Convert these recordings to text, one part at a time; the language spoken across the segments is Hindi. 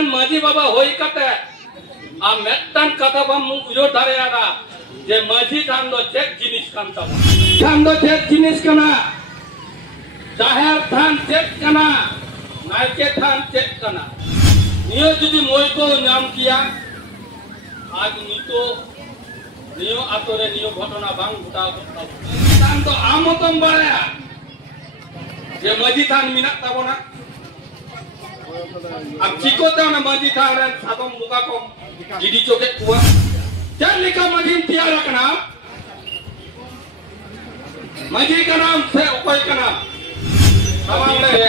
मेटन माजी बाबा होई कते आ मेटन कथा बम उजो दारेयादा जे माजी थान दो चेक जिनिस कान तब थान दो चेक जिनिस कना जाहेर थान चेक कना नायके थान चेक कना नियो जुदी मोय को नाम किया आज नितो नियो आतोरे नियो घटना बांग घटा थान तो आमतम बाया जे माजी थान मिना ताबोना अब चिकोता ना माजी थान रे सातम मुका को जिदी चोके कुआ चल लिखा माजी तियारा का नाम माजी का नाम से उपाय का नाम हमारे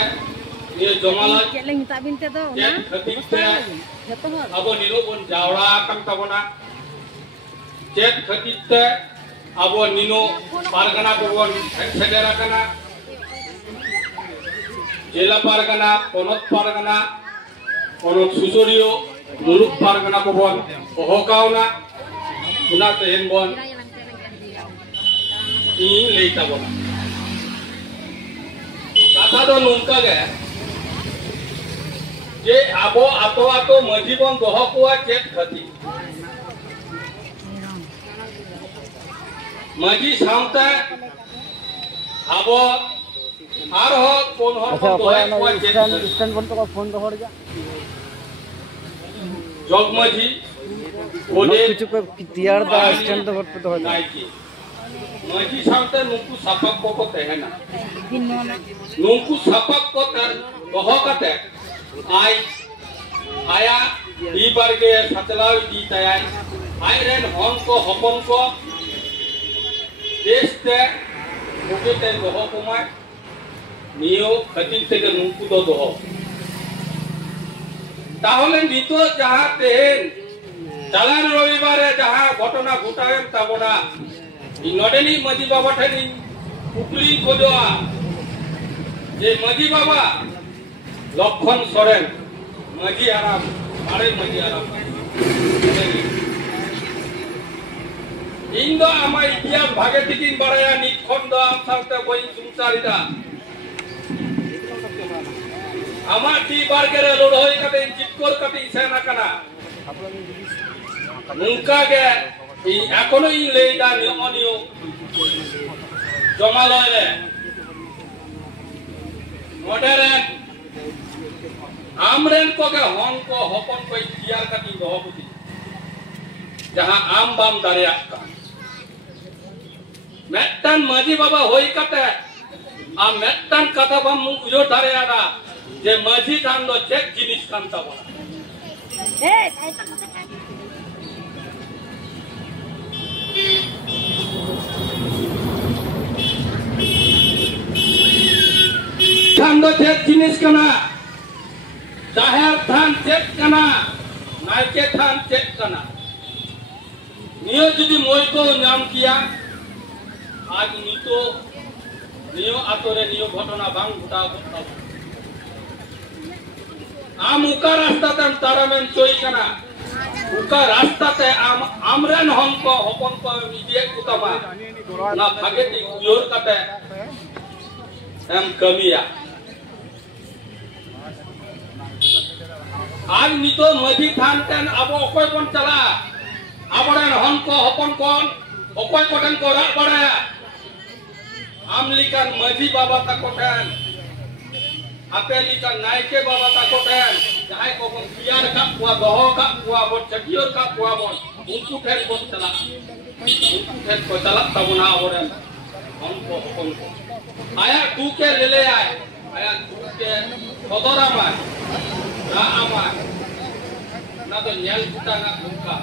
ये जमाला चलें ताबिन ते दो ना अब निरो बन जावड़ा कम तबना चेक खतिते अब निनो पारगना को बन सेडेरा कना जिला पारगना पोनत पारगना पोनत सुसुरियो मुलुक पारगना को बन ओहकावना उना तेन बन इन लेता बन कथा दो नोंका गे जे आबो आतो आतो मजी बन दोह कुआ चेक खती मजी सामता आबो आर हो कोन हो दोह कुआ चेक स्टैंड बन तो फोन तो हट जा जग मजी ओदे कुछ पे तियार दा स्टैंड तो हट पे तो नाइकी मजी सामता नुकु सपक को तेहना नुकु सपक को तर दोह कते आई आया दी बार के सतलाव दी तयाई आई रेन होन को हपन को देश ते ओके ते दोह कुमार नियो खतिन ते नुकु दो दोह ताहले नितो जहां तेन चालान रविवारे जहां घटना घटावेन ताबोना इ नडेनी मजी बाबा ठेनी कुकली खोजोआ जे मजी बाबा लक्षण सोरेन मजी आराम मारे मजी आराम इन दो आमा इतिहास भागे तिकिन बाराया नित खन दो आम साथे बई सुंसारिदा आमा टी बारगेरे लड़ाई कते जितकोर कते सेना कना नुंका गे इ एखोनो इ लेदा नियो जमालय रे मॉडर्न आमरेन को के होन को हपन को तियार कती दोहबुती जहां आम बाम दारिया का मेटन माजी बाबा होई कते आ मेटन कथा बम उजो दारियादा जे माजी थान दो चेक जिनिस कान तबा ए थान दो चेक जिनिस कना जाहेर थान चेक कना नायके थान चेक कना नियो जुदी मोय को नाम किया आज नितो नियो आतोरे नियो घटना बांग घटा आम उका रास्ता तम तारामेन चोई कना उका रास्ता ते आमरेन हम को हपन को इदिए कुतमा ना भागेती योर कते एम कमिया आज नितो मजी थान तेन अब ओकोय बन चला आबरेन हन को हपन कोन ओकोय कोटन को रा पड़े आम लिकन मजी बाबा ता कोटन आपे लिकन नायके बाबा ता कोटन जाय को बन तियार का कुआ दोह का कुआ बन चटियोर का कुआ बन उनको ठेन बन चला उनको ठेन को चला तबना आबरेन हन को हपन को आया तू के ले आया तू के सदरा मा ना आमा ना तो न्याल कुटा ना नुका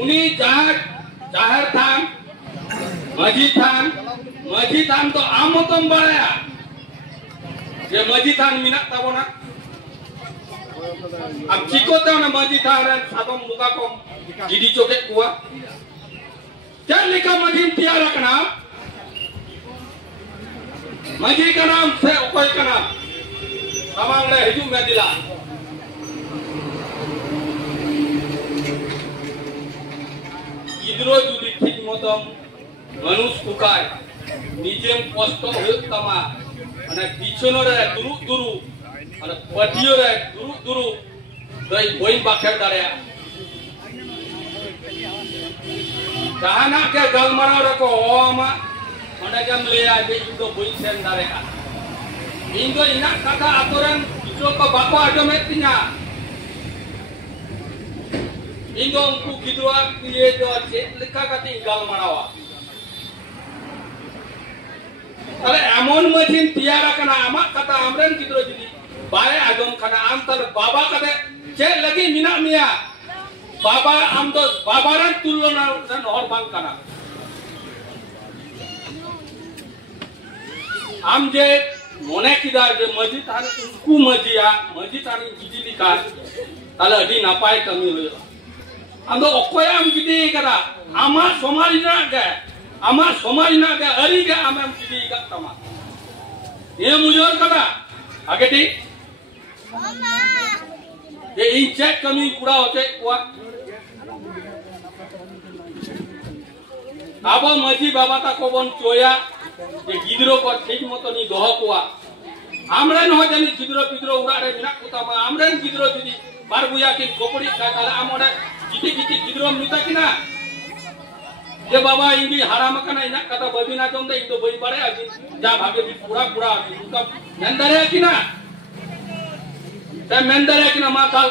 उनी जाहेर थान मजी थान तो आमतम बाया जे मजी थान मिना ताबोना अब चिकोता ना मजी थान रे सातम मुका को जिदी चोके कुआ चल लिखा मजी तियारा का नाम मजी का नाम से उपाय का नाम हमारे ले हिजू में दिला इधरो जुदी ठीक मतम मनुष्य कुकाय निजेम कष्ट होय तमा અને પીછોનો રે દુરુ દુરુ अरे पटियो रे दुरु दई बोई बाखेर दाड़े जहाना के गलमाराव रको ओमा ओंडे गम लेया जे इदो बोई सेन दाड़े इन दो इना कथा आतोरन गिद्रो को बाको आजमे तिना इन दो उनको गिद्रो ये जो चेत लेखा कति गलमारावा अरे एमन मजिन तियारा कना आमाक कथा आमरेन गिद्रो जुदी बाय आजम खाना आम तर बाबा कदे चे लगी मिना मिया बाबा आम तो बाबा रन तुलना रन और बांग कना आम जे मोने किदार जे मजी थाने उनको मजिया मजी थाने गिदी लिखा ताले अडी नापाय कमी हुई आम तो ओकोय आम गिदी करा आमा समाज ना के अरी के आम गिदी का तमा ये मुजोर करा आगे ठीक ये इन चेक कमी पूरा होते कुआ आबो मजी बाबा ता को बन चोया ये गिद्रो को ठीक मतो नी दोह कुआ आमरेन हो जनी गिद्रो पिद्रो उड़ा रे बिना कुता मा आमरेन गिद्रो जुदी बार बुया की कोपड़ी का ताला आमोडे जिति जिति गिद्रो मिता किना ये बाबा इंगी हराम कना इना कथा बबिना जोंदे इन तो बई बारे आजी जा भागे भी पूरा आजी उनका नंदरे किना ते मेंदरे किना मा काल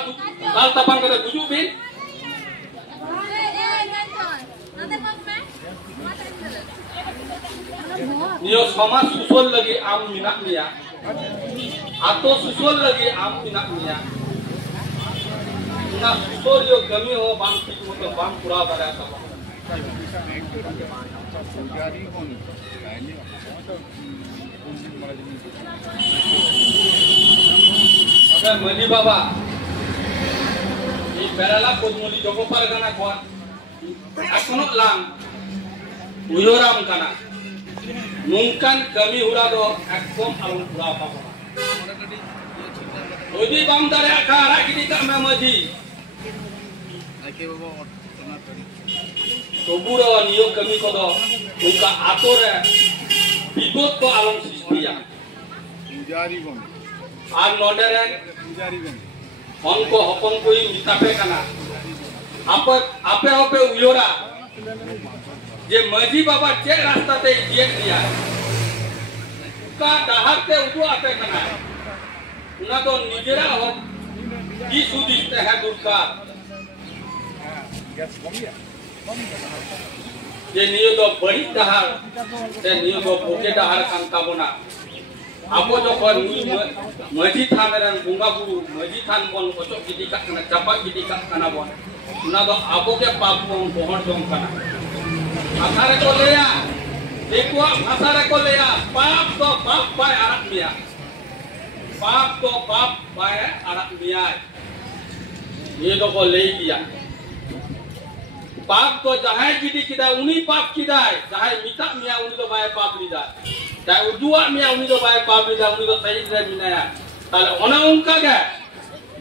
तपांग करे गुजु बिन नियो समाज सुसोल लगी आम मिना मिया आतो सुसोल लगी आम मिना मिया ना सुसोल यो गमी हो बांग ठीक मतो बांग पूरा बारे तब मजी बाबा ये बेराला कोदमुली जोगो पारगाना को एखोनो लाम उयोराम काना नुंकान कमी हुरा दो एकदम आलम पूरा पाबा ओदी बाम दारे आखा आरा गिदी का मे मजी आके बाबा तोबुरो नियो कमी को दो उनका आतोरे विपद को आलम सृष्टिया पुजारी बन आर नोडरेन पुजारी बन उनको हपन कोई मितापे कना आपे उयोरा जे मजी बाबा चे रास्ता ते जिए दिया का डाहर ते उदो आपे कना उना तो निजेरा हो की सुदिते है दुर्गा ये नियो तो बड़ी डाहर ते नियो तो बोके डाहर कांता बना आपो जो kon मजी थान रन बुंगा बुरु मजी थान बन ओचो गिदी का kana चापा गिदी का kana bon उना तो आपो के पाप को बोहर जों kana आसारे को लेया देखो आसारे को लेया पाप तो पाप पाए आरक मिया पाप तो पाप पाए आरक मिया ये तो को ले दिया पाप तो जहां गिदी किदा उनी पाप किदा जहां मिता मिया उनी तो बाय पाप लिदा दा उदुआ मिया उनी तो बाय पाप लिदा उनी तो सही रे मिनाया ताले ओना उनका के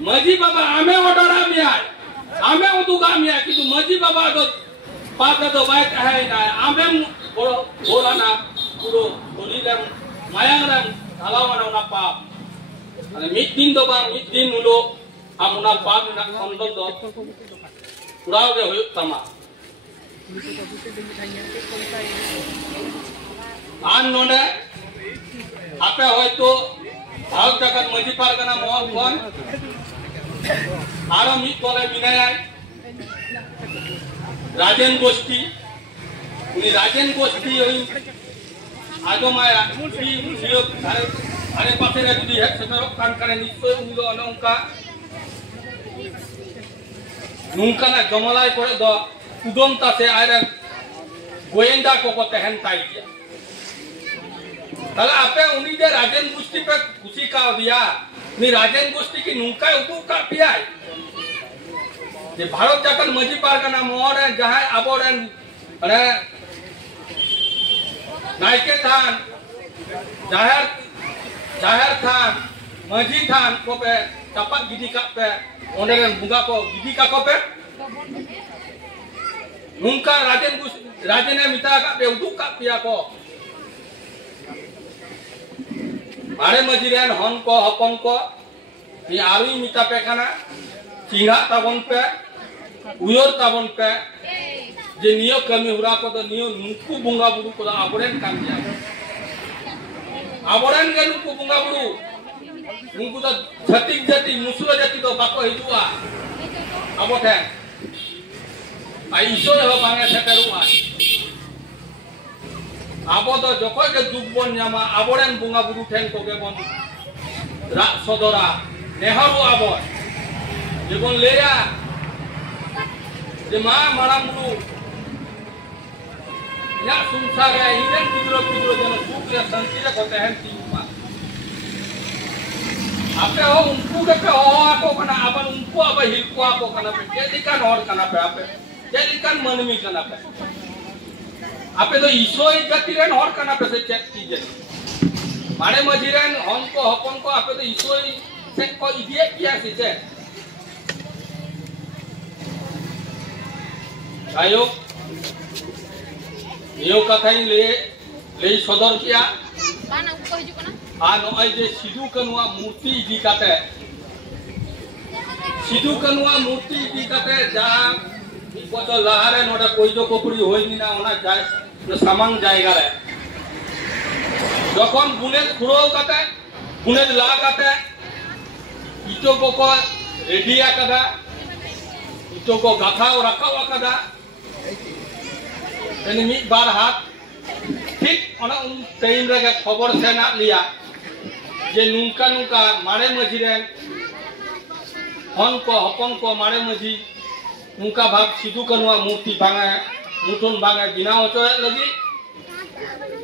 मजी बाबा आमे ओडरा मिया आमे उदुगा मिया कि मजी बाबा तो पाप तो बाय कहे ना आमे बोला ना पुरो बोली रे माया रे हलावाना ना पाप अने मिट दिन तो बा मिट दिन उलो आमुना पाप ना संदन दो पुराव के होय तमा आन नोडे आपे होय तो भारत जगत मजी पारगाना मोहन कोन आरो मिट बोले बिनाय राजेन गोष्ठी उनी राजेन गोष्ठी होई आजो माया उनी जियो अरे पासे रे जुदी है सतरो कान करे निश्चय उनी दो अनंका नुंका ना जमलाय करे दो उदम तासे आरे गोयेंदा को तहन ताई दिया ताला आपे उनी जे राजेन गोष्ठी पे खुशी का दिया नी राजेन गोष्ठी की नुंका उतु का पिया जे भारत जाकन मजी पारगाना मोहर जहां आबोरेन अरे नायके थान जाहिर थान मजी थान को पे चपक गिदी का पे ओने बुंगा को गिदी का को पे नुंका राजेन ने मिता का पे उदु का पिया को मारे मजी रेन हन को हपन को ni aru mita pe kana singa tabon pe uyor tabon pe je niyo kami hura ko do niyo nungku bunga buru ko aboren kan dia aboren ge nungku bunga buru nungku do jati musula jati do bako hijua aboten ai iso ho bange seteruwa abo do jokoi ge dubbon nyama aboren bunga buru ten ko ge bon rak sodora neharu abon jebon leya je ma maram buru ya sumsare hiren kidro jana sukre santi re kote hen timpa ape ho unku ke ho ako kana aban unku aba hilku ako kana pe jadikan hor kana pe ape jadikan manmi kana pe ape to isoi jatiren hor kana pe se check kije mane majiren honko hopon ko ape to isoi se ko idie kia se che ayo niyo kathain le sodor kia Mana aku kau hijuk mana? ano ai je Sidhu Kanua murti idi kate Sidhu Kanua murti idi kate jang bochor lahare noda koido kopuri hoyni na ona jay samang jayga re jokhon bunet khuro kate bunet la kate ito ko ready akada ito ko gathao rakao akada ini mi bar hat ठीक ona time rege khobor sena liya je nungka nungka mare majiren hon ko hopon ko mare maji nungka bhab Sidhu Kanua murti bange muthun bange binaw hocoy lagi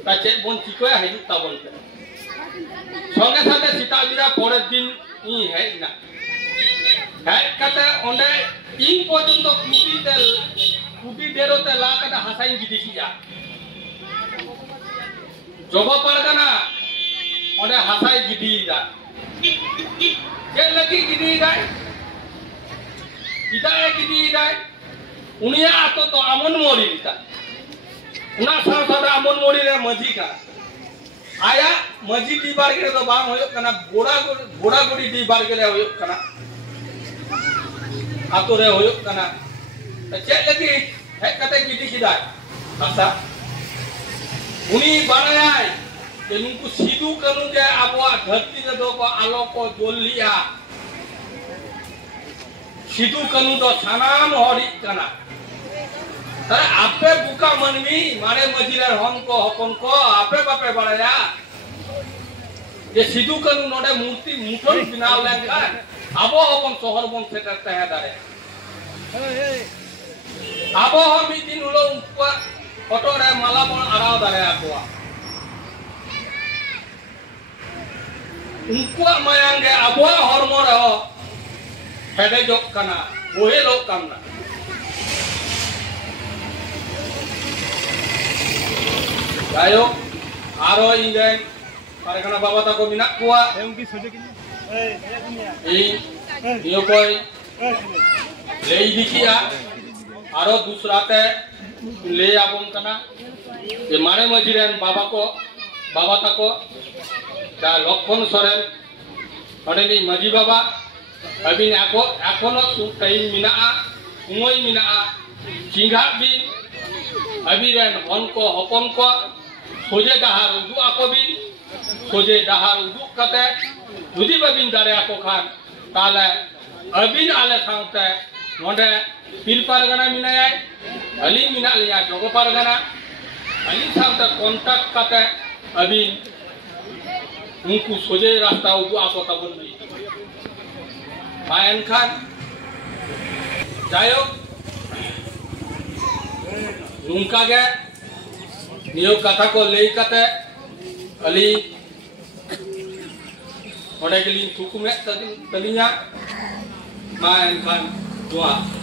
ta chet bon chikoya hijuk tabon pe songe sate sita bira porer din I hejna hej kate onde in porjonto kuti derote la kata hasain gidi kiya Joba Pargana onde hasai gidi da je lagi gidi da ida gidi da unia ato to amon mori ita una sa amon mori re maji ka aya maji di bar ge to bang hoyo kana goda godi di bar ge re hoyo kana ato re hoyo kana je lagi hek kata gidi kida asa uni banayai ke nungku Sidhu Kanu ge abwa dharti re do ko aloko jolliya Sidhu Kanu do sanam hori kana tare ape buka manmi mare majirar hon ko hopon ko ape bape baraya je Sidhu Kanu node murti muthon binaw lenkan abo hopon sohor bon setar tahe dare abo midin ulo unpa foto re mala bon arao dare akwa unkuak mayang ge abwa hormo re ho hede jok kana bohelok kamna ayo aro ingen parekana baba tako minak kuwa उनकी सोचे कि niyo koi lei dikia aro dusra te le abon kana e mare majiren baba tako da Lokkhon Soren ode ni maji baba abin ekono time minaa umoi minaa jingha bin abiren honko hopon ko soje dahar udu ako bin soje dahar udu kate judi babin dare ako khan tale abin ale saute node Pil Pargana minayai ali mina liya Jogo Pargana ali saute kontak kate abin nungku soje rasta udu ako tabon bi main khan jayo nungka ge niyo kata ko lei kate ali ode gelin tukume tadinya main khan dua